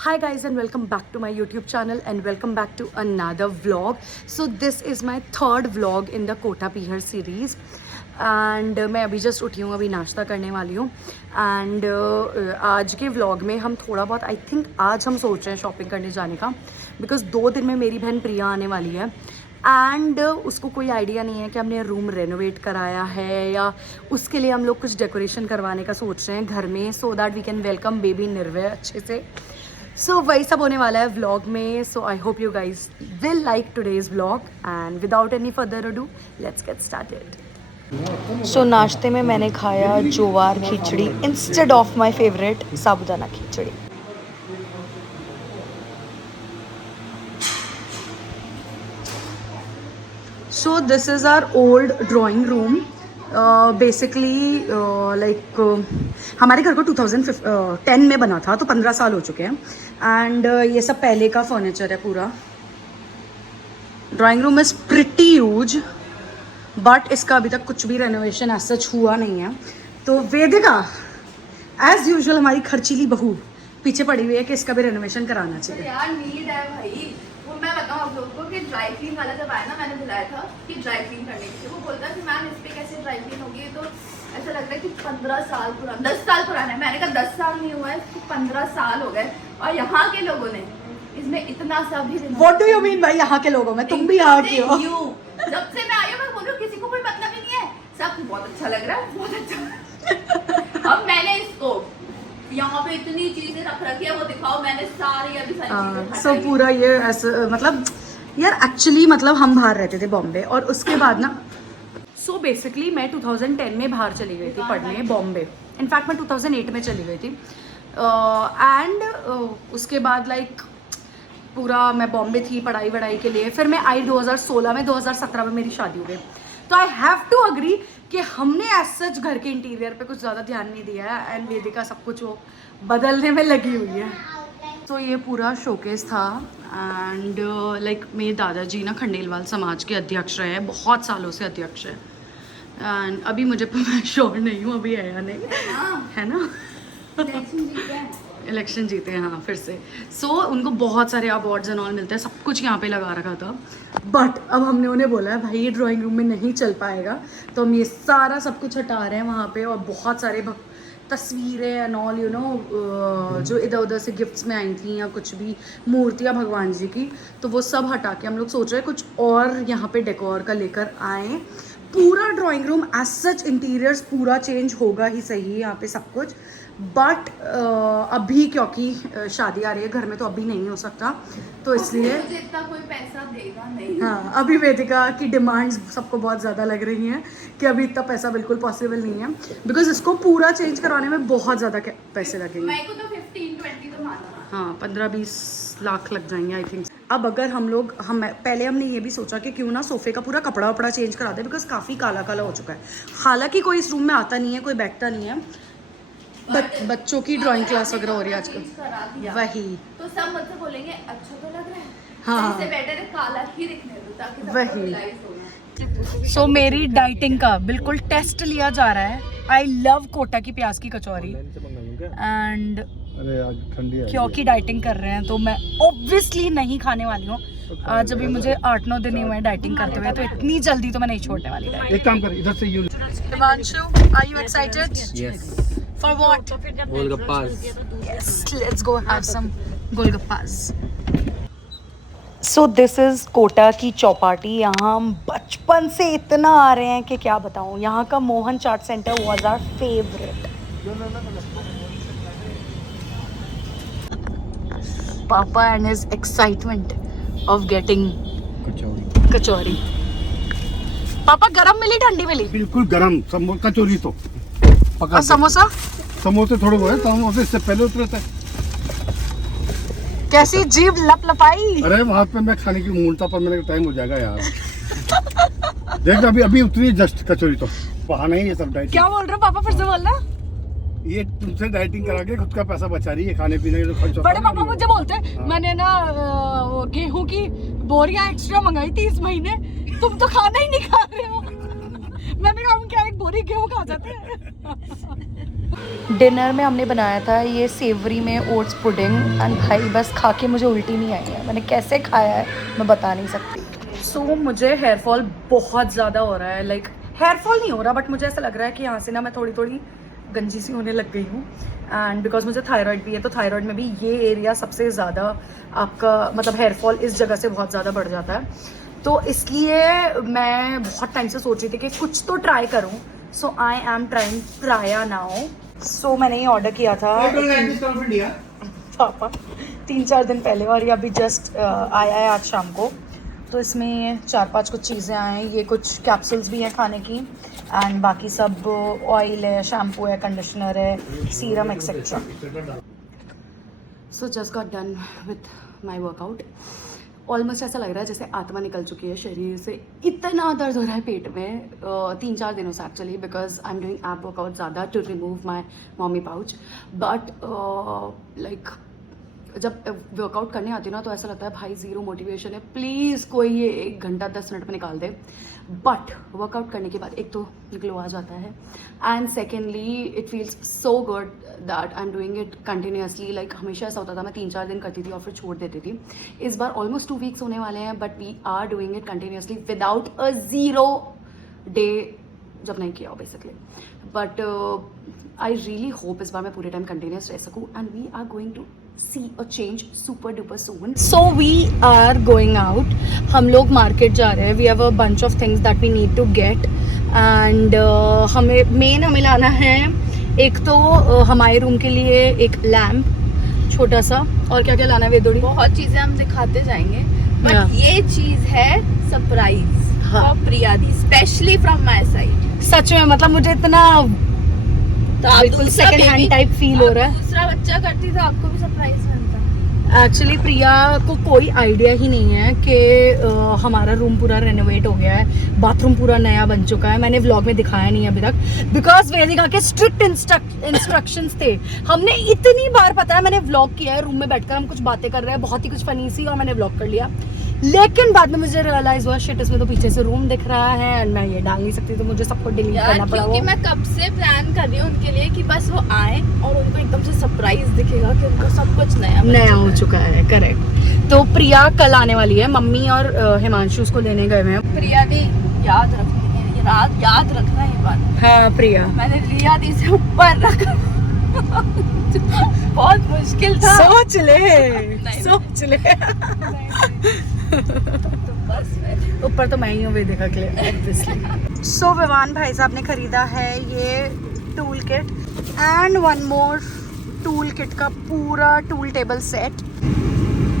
Hi guys and welcome back to my YouTube channel and welcome back to another vlog. So this is my third vlog in the Kota Pihar series and मैं अभी just उठी हूँ, अभी नाश्ता करने वाली हूँ and आज के व्लॉग में हम थोड़ा बहुत आई थिंक आज हम सोच रहे हैं शॉपिंग करने जाने का बिकॉज 2 दिन में मेरी बहन प्रिया आने वाली है एंड उसको कोई आइडिया नहीं है कि हमने रूम रेनोवेट कराया है या उसके लिए हम लोग कुछ डेकोरेशन करवाने का सोच रहे हैं घर में so that we can welcome baby Nirbhay अच्छे से. सो वही सब होने वाला है व्लॉग में. So I hope you guys will like today's vlog and without any further ado let's get started. So नाश्ते में मैंने खाया jowar khichdi instead of my favourite sabudana khichdi. So this is our old drawing room. Basically like हमारे घर को 2010 में बना था तो 15 साल हो चुके हैं एंड ये सब पहले का फर्नीचर है पूरा. Drawing room is pretty huge but इसका अभी तक कुछ भी रेनोवेशन ऐसा हुआ नहीं है. तो वेदिका एज यूजुअल हमारी खर्चीली बहू पीछे पड़ी हुई है कि इसका भी रेनोवेशन कराना चाहिए. यार नीड है भाई. वो मैं बताऊं आप लोगों को कि ड्राई क्लीन वाला जब आया ना मैंने बुलाया था कि ड्राई क्लीन करने के लिए. वो बोलता कि मैम इस पे कैसे ड्राई क्लीन होगी. तो ऐसा लग रहा है कि 15 साल पुराना 10 साल पुराना है. मैंने कहा 10 साल नहीं हुआ है इसको 15 साल हो गए और यहाँ के लोगों ने इसमें इतना सा भी. व्हाट डू यू मीन भाई यहाँ के लोगों में? तुम भी यहाँ की हो. जब से मैं आई हूँ मैं बोल रही हूँ किसी को कोई मतलब ही नहीं है. सब बहुत अच्छा लग रहा है बहुत अच्छा. अब मैंने इसको यहाँ पे इतनी चीजें रख रखी है वो दिखाओ. मैंने सारी अभी सारी चीजें सो पूरा ये ऐसा मतलब यार एक्चुअली मतलब हम बाहर रहते थे बॉम्बे और उसके बाद ना सो बेसिकली मैं 2010 में बाहर चली गई थी पढ़ने बॉम्बे. इनफैक्ट मैं 2008 में चली गई थी एंड उसके बाद लाइक पूरा मैं बॉम्बे थी पढ़ाई वढ़ाई के लिए. फिर मैं आई 2016 में 2017 में मेरी शादी हो गई. तो आई हैव टू अग्री कि हमने एज सच घर के इंटीरियर पे कुछ ज़्यादा ध्यान नहीं दिया है एंड वेदिका सब कुछ वो बदलने में लगी हुई है. तो ये पूरा शोकेस था एंड लाइक मेरे दादाजी ना खंडेलवाल समाज के अध्यक्ष रहे हैं, बहुत सालों से अध्यक्ष है एंड अभी मुझे मैं श्योर नहीं हूँ अभी है या नहीं है ना. इलेक्शन जीते हैं हाँ फिर से. सो उनको बहुत सारे अवार्ड्स एंड ऑल मिलते हैं, सब कुछ यहाँ पे लगा रखा था. बट अब हमने उन्हें बोला है भाई ये ड्राइंग रूम में नहीं चल पाएगा तो हम ये सारा सब कुछ हटा रहे हैं वहाँ पे. और बहुत सारे तस्वीरें एंड ऑल यू नो जो इधर उधर से गिफ्ट्स में आई थी या कुछ भी मूर्तियाँ भगवान जी की तो वो सब हटा के हम लोग सोच रहे हैं कुछ और यहाँ पे डेकोर का लेकर आए. पूरा drawing room as such interiors पूरा चेंज होगा ही सही यहाँ पे सब कुछ. बट अभी क्योंकि शादी आ रही है घर में तो अभी नहीं हो सकता तो इसलिए मुझे इतना कोई पैसा देगा नहीं. हाँ अभी वेदिका की डिमांड्स सबको बहुत ज़्यादा लग रही हैं कि अभी इतना पैसा बिल्कुल पॉसिबल नहीं है बिकॉज इसको पूरा चेंज करवाने में बहुत ज़्यादा पैसे लगेंगे. मेरे को तो 15-20 तो मानना. हाँ 15-20 लाख लग जाएंगे आई थिंक. अब अगर हम लोग पहले हमने ये भी सोचा कि क्यों ना सोफे का पूरा कपड़ा वपड़ा चेंज करा दे बिकॉज काफ़ी काला काला हो चुका है. हालांकि कोई इस रूम में आता नहीं है, कोई बैठता नहीं है. बच्चों की ड्राइंग क्लास वगैरह हो रही है आजकल. वही तो सब मुझसे बोलेंगे अच्छा तो लग रहा है. हाँ इससे बेटर है काला ही दिखने दो ताकि सबको वही. रियलाइज हो. सो मेरी डाइटिंग का बिल्कुल टेस्ट लिया जा रहा है. आई लव कोटा की प्याज की कचौरी एंड क्योंकि डाइटिंग कर रहे हैं तो मैं ऑब्वियसली नहीं खाने वाली हूँ. आज अभी मुझे 8-9 दिन ही हुए हैं डाइटिंग करते हुए तो इतनी जल्दी तो मैं नहीं छोड़ने वाली. एक काम कर इधर से यू. Devanshu, are you excited? Yes. For what? Golgappas. Yes, let's go have some golgappas. So this is Kota की चौपाटी. यहाँ हम बचपन से इतना आ रहे हैं कि क्या बताऊँ. यहाँ का Mohan chaat centre was our favorite. Papa and his excitement of getting kachori. पापा गरम मिली ठंडी मिली? बिल्कुल गरम कचौरी तो पका. और समोसा? समोसे थोड़े हुए समोसे इससे पहले उतरे थे. कैसी जीभ लप लपाई. अरे वहाँ पे मैं खाने की मूलता पर मेरे टाइम हो जाएगा यार. देख अभी अभी उतरी जस्ट कचौरी तो बहाना ही ये सब डाइटिंग. क्या बोल रहे हो पापा? फिर से बोलना. ये तुमसे डाइटिंग करा के खुद का पैसा बचा रही है खाने पीने के खर्च. बड़े पापा मुझे बोलते हैं मैंने ना गेहूं की बोरियां एक्स्ट्रा मंगाई थी इस महीने तुम तो खाना ही नहीं खा रहे हो. मैंने कहा हम क्या एक बोरी गेहूं खा जाते हैं. डिनर में हमने बनाया था ये सेवरी में ओट्स पुडिंग एंड भाई बस खा के मुझे उल्टी नहीं आई है, मैंने कैसे खाया है मैं बता नहीं सकती। सो मुझे हेयर फॉल बहुत ज़्यादा हो रहा है, लाइक हेयर फॉल नहीं हो रहा बट मुझे ऐसा लग रहा है कि यहाँ से ना मैं थोड़ी थोड़ी गंजी सी होने लग गई हूँ। एंड बिकॉज मुझे थायराइड भी है, तो थायराइड में भी ये एरिया सबसे ज़्यादा आपका मतलब हेयर फॉल इस जगह से बहुत ज़्यादा बढ़ जाता है। तो इसलिए मैं बहुत टाइम से सोच रही थी कि कुछ तो ट्राई करूँ। सो आई एम ट्राइंग प्राया नाउ। सो मैंने ये ऑर्डर किया था पापा 3-4 दिन पहले और ये अभी जस्ट आया है आज शाम को। तो इसमें 4-5 कुछ चीज़ें आए हैं, ये कुछ कैप्सूल्स भी हैं खाने की एंड बाकी सब ऑयल है, शैम्पू है, कंडीशनर है, serum etcetera. So just got done with my workout. Almost ऐसा लग रहा है जैसे आत्मा निकल चुकी है शरीर से, इतना दर्द हो रहा है पेट में 3-4 दिनों से actually, because I am doing ab workout ज़्यादा to remove my mommy pouch. But like जब वर्कआउट करने आती हूँ ना तो ऐसा लगता है भाई ज़ीरो मोटिवेशन है, प्लीज़ कोई ये 1 घंटा 10 मिनट में निकाल दे। बट वर्कआउट करने के बाद एक तो ग्लो आ जाता है and secondly it feels so good that I am doing it continuously. Like हमेशा ऐसा होता था मैं 3-4 दिन करती थी और फिर छोड़ देती थी। इस बार ऑलमोस्ट 2 वीक्स होने वाले हैं but we are doing it continuously without a zero day जब नहीं किया basically. But I really hope इस बार मैं पूरे टाइम कंटिन्यूस रह सकूँ and we are going to see a change super duper soon. So we are going out. हम लोग मार्केट जा रहे हैं. We have a bunch of things that we need to get and हमें लाना है एक तो हमारे रूम के लिए एक लैम्प छोटा सा, और क्या क्या लाना है वेदोड़ी? बहुत चीजें हम दिखाते जाएंगे बट Yeah. ये चीज है सरप्राइज हाँ. For Priya di, specially from my side. सच में मतलब मुझे इतना तो आप बिल्कुल दूसरा second hand baby- type feel हो रहा है। दूसरा बच्चा करती तो आपको भी सरप्राइज मिलता। एक्चुअली प्रिया को कोई आइडिया ही नहीं है कि हमारा रूम पूरा रेनोवेट हो गया है, बाथरूम पूरा नया बन चुका है। मैंने व्लॉग में दिखाया नहीं अभी तक बिकॉज वेदिका के स्ट्रिक्ट इंस्ट्रक्शंस थे। हमने इतनी बार, पता है मैंने व्लॉग किया है रूम में बैठकर, हम कुछ बातें कर रहे हैं बहुत ही कुछ फनी सी और मैंने व्लॉग कर लिया, लेकिन बाद में मुझे रियलाइज हुआ शिट इसमें तो पीछे से रूम दिख रहा है, ना ये डाल नहीं सकती, तो मुझे सबको डिलीट करना पड़ा। क्योंकि मैं कब से प्लान कर रही हूँ उनके लिए कि बस वो आए और उनको एकदम से सरप्राइज दिखेगा कि उनको सब कुछ नया हो चुका है। करेक्ट। तो प्रिया कल आने वाली है, मम्मी और हिमांशु उसको लेने गए हुए हैं। प्रिया दी याद रखनी है, ये रात याद रखना ये बात। हाँ प्रिया, मैंने रिया दी से ऊपर रखा बहुत मुश्किल था। सोच ले नहीं। सोच ले। तो बस मैं ऊपर तो मैं ही हूँ वेदिका के लिए ऑब्वियसली। सो विवान भाई साहब ने खरीदा है ये tool kit and one more tool kit का पूरा tool table set.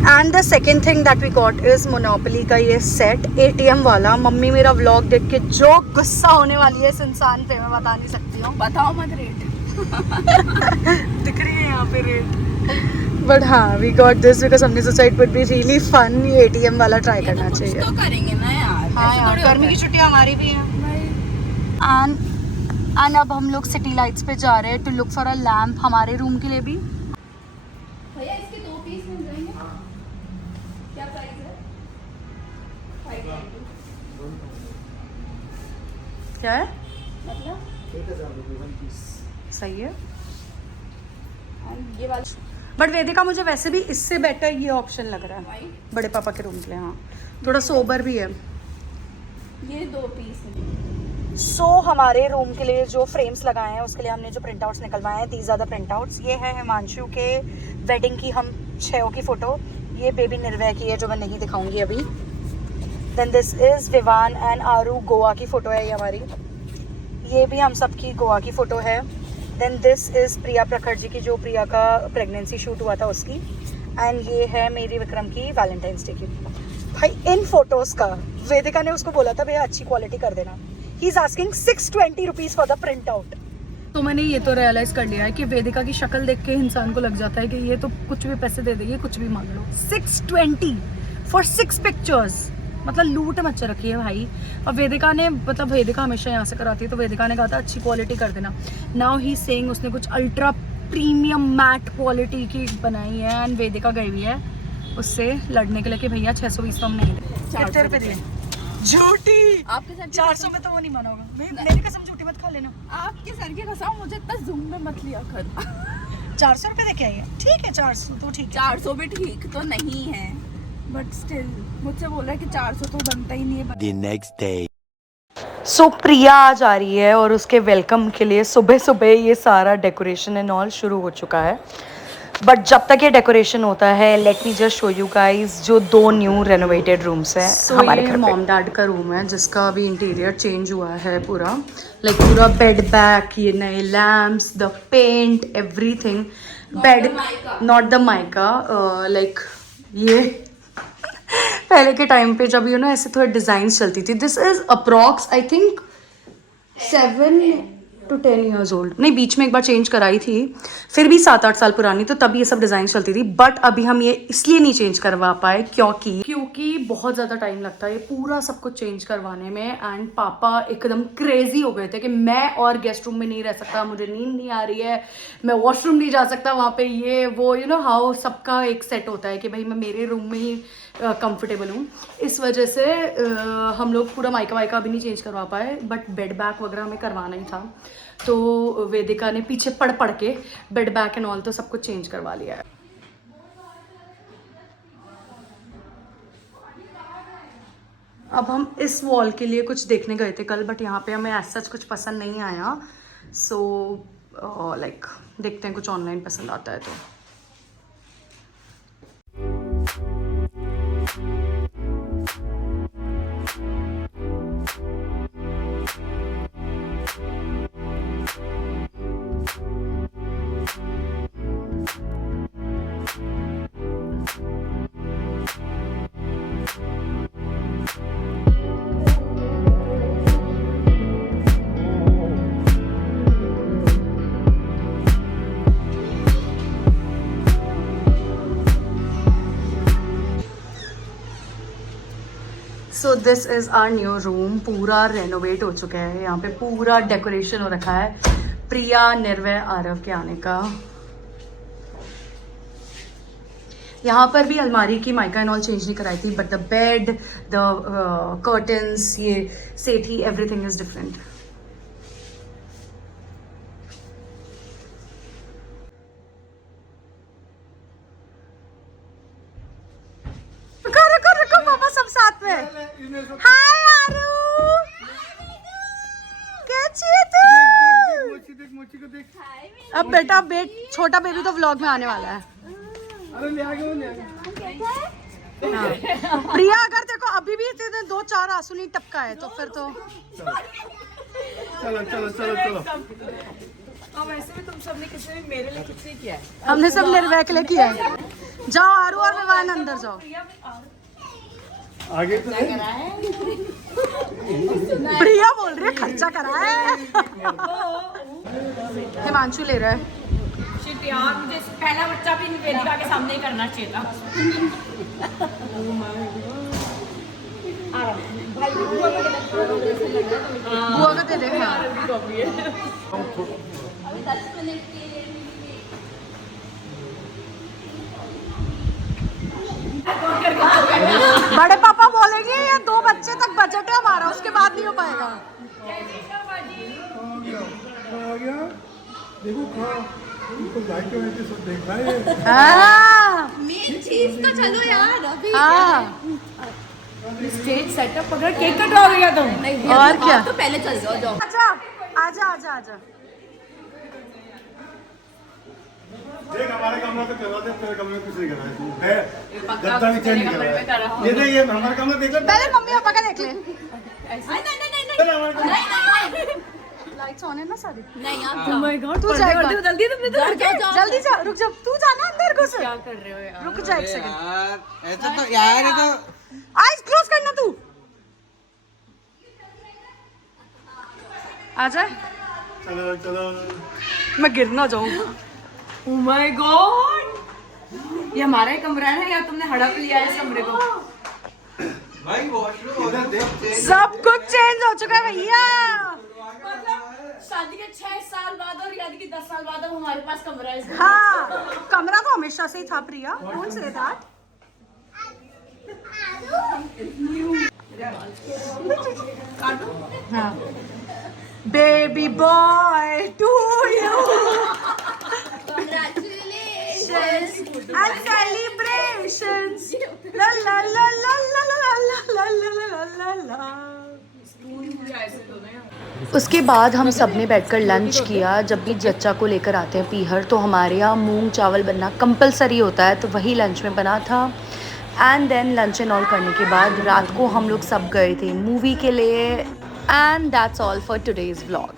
And the second thing that we got is monopoly का ये सेट ATM वाला। मम्मी मेरा व्लॉग देख के जो गुस्सा होने वाली है इस इंसान पे मैं बता नहीं सकती हूँ। बताओ मत रेट। दिख रही है यहाँ पे रेट। बट हाँ वी गॉट दिस बिकॉज हमने सोचा it would be really fun ये ATM वाला ट्राई करना कुछ चाहिए। तो करेंगे ना यार। हाँ ऐसे यार, थोड़ी गर्मी होता की है। छुट्टियाँ हमारी भी हैं। एंड अब हम लोग सिटी लाइट्स पे जा रहे हैं to look for a lamp हमारे रूम के लिए भी। भैया इसके 2 पीस मिल जाएंगे। क्या प्राइस है? 592 क्या है? मतलब सही है। and ये वाला बट वेदिका मुझे वैसे भी इससे बेटर ये ऑप्शन लग रहा है वाइट, बड़े पापा के रूम के लिए। हाँ थोड़ा सोबर भी है। ये 2 पीस है। सो हमारे रूम के लिए जो फ्रेम्स लगाए हैं उसके लिए हमने जो प्रिंट आउट्स निकलवाए हैं, these are the printouts. ये है हिमांशु के वेडिंग की हम 6 की फ़ोटो, ये बेबी निर्भय की है जो मैं नहीं दिखाऊंगी अभी। Then this is Vivaan and Aaru Goa की फ़ोटो है ये हमारी, ये भी हम सब की गोवा की फ़ोटो है। देन दिस इज़ प्रिया प्रखर जी की, जो प्रिया का प्रेगनेंसी शूट हुआ था उसकी। एंड ये है मेरी विक्रम की वैलेंटाइंस डे की। भाई इन फोटोज़ का वेदिका ने उसको बोला था भैया अच्छी क्वालिटी कर देना। He is asking 620 rupees for the print out. तो मैंने ये तो रियलाइज़ कर लिया है कि वेदिका की शक्ल देख के इंसान को लग जाता है कि ये तो कुछ भी पैसे दे देगी, कुछ भी मांग लो। 620 फॉर 6 पिक्चर्स, मतलब लूट मच रखी है भाई। और वेदिका ने, मतलब वेदिका हमेशा यहाँ से कराती है, तो वेदिका ने कहा था अच्छी क्वालिटी कर देना। नाउ ही सेइंग उसने कुछ अल्ट्रा प्रीमियम मैट क्वालिटी की बनाई है एंड वेदिका गई हुई है उससे लड़ने के लिए कि भैया 620 तो हम नहीं देते। कितने रुपये दिए? झूठी। आपके सर 400 में तो वो नहीं माना होगा। मेरी कसम झूठी मत खा लेना। आपके सर की कसम मुझे इतना जूम में मत लिया कर। 400 रुपए देके आई है। ठीक है 400 तो ठीक है। 400 भी ठीक तो नहीं है, बट स्टिल मुझसे बोल रहा है कि 400 तो बनता ही नहीं है। The next day. सो प्रिया आज आ रही है और उसके वेलकम के लिए सुबह सुबह ये सारा डेकोरेशन एंड ऑल शुरू हो चुका है। बट जब तक ये डेकोरेशन होता है, let me just show you guys जो 2 न्यू रेनोवेटेड रूम्स हैं हमारे घर पे। मॉम डैड का रूम है जिसका अभी इंटीरियर चेंज हुआ है पूरा, लाइक पूरा बेड बैक, ये नए lamps, the paint, everything. Bed not the mica, like ये पहले के टाइम पे जब यू नो ऐसे थोड़े डिजाइन चलती थी। This is approx I think 7 to 10 years old, नहीं बीच में एक बार चेंज कराई थी, फिर भी 7-8 साल पुरानी, तो तब ये सब डिज़ाइन चलती थी। बट अभी हम ये इसलिए नहीं चेंज करवा पाए क्योंकि बहुत ज़्यादा टाइम लगता है ये पूरा सब कुछ चेंज करवाने में। एंड पापा एकदम क्रेजी हो गए थे कि मैं और गेस्ट रूम में नहीं रह सकता, मुझे नींद नहीं आ रही है, मैं वॉशरूम नहीं जा सकता वहाँ पे, ये वो यू नो हाउ सबका एक सेट होता है कि भाई मैं मेरे रूम में ही कंफर्टेबल हूँ। इस वजह से हम लोग पूरा माइका वाइका अभी नहीं चेंज करवा पाए, बट बेड बैक वगैरह हमें करवाना ही था। तो वेदिका ने पीछे पढ़ के बेड बैक एंड ऑल तो सब कुछ चेंज करवा लिया है। अब हम इस वॉल के लिए कुछ देखने गए थे कल, बट यहाँ पे हमें ऐसा कुछ पसंद नहीं आया। सो लाइक देखते हैं कुछ ऑनलाइन पसंद आता है तो। So this is our new room, पूरा रेनोवेट हो चुका है। यहाँ पे पूरा डेकोरेशन हो रखा है प्रिया, निर्वय, आरव के आने का। यहाँ पर भी अलमारी की माइका एंड ऑल चेंज नहीं कराई थी, but the bed, the curtains, ये सेठी, एवरीथिंग इज डिफरेंट। रुको पापा सब साथ में। हाय आरू, कैसी है तू? मोची को देख। अब बेटा छोटा बेबी तो व्लॉग में आने वाला है। अरे ले आ गया। हाँ। प्रिया अगर देखो अभी भी तेरे 2-4 आंसू नहीं टपका है तो फिर तो चलो। वैसे भी तुम सबने किसी ने मेरे लिए कुछ नहीं किया है। हमने सब निर्वय के लिए किया है। जाओ आरू और विवान अंदर जाओ। आगे तो प्रिया बोल रही है खर्चा करा है। हिमांशु ले रहा है। शिट यार, मुझे पहला बच्चा भी वेदिका के सामने ही करना चाहिए था। बुआ का दे दे। बड़े पापा बोलेंगे ये 2 बच्चे तक बजट है हमारा, उसके बाद नहीं हो पाएगा। देखो देख रहा है। मेन चीज तो चलो यार अभी। स्टेज सेटअप पकड़ केक कटवा गया तुम। नहीं और क्या? तो पहले चल जाओ। आजा। देख हमारे कमरा तो करवा दे, तेरे कमरे में कुछ नहीं करना है। गद्दा भी चेंज करा है। ये देख, ये हमारा कमरा देख ले। पहले मम्मी पापा का देख ले। नहीं लाइट्स ऑन है ना सारी? नहीं आप Oh my God, तू जा एक बार। बदल दी तुमने तो। जल्दी जा, रुक जा, तू जाना अंदर घुस। क्या कर रहे हो यार? रुक जा एक सेकंड। यार ऐसा तो यार ये तो आइज क्लोज करना तू। आजा। चलो। मैं गिर ना जाऊं। Oh my God! ये हमारा ही कमरा है या तुमने हड़प लिया है इस कमरे को? भाई वॉशरूम उधर देख सब कुछ चेंज हो चुका है भैया। मतलब शादी के 6 साल बाद और याद की 10 साल बाद अब हमारे पास कमरा है। हाँ, कमरा तो हमेशा से ही था प्रिया। Don't say that. हाँ baby boy to you and celebrations la la la la la la la la la la la. उसके बाद हम सब ने बैठकर लंच किया. जब भी जच्चा को लेकर आते हैं पीहर तो हमारे यहाँ मूंग चावल बनना कंपलसरी होता है, तो वही लंच में बना था. And then lunch and all करने के बाद रात को हम लोग सब गए थे मूवी के लिए. And that's all for today's vlog.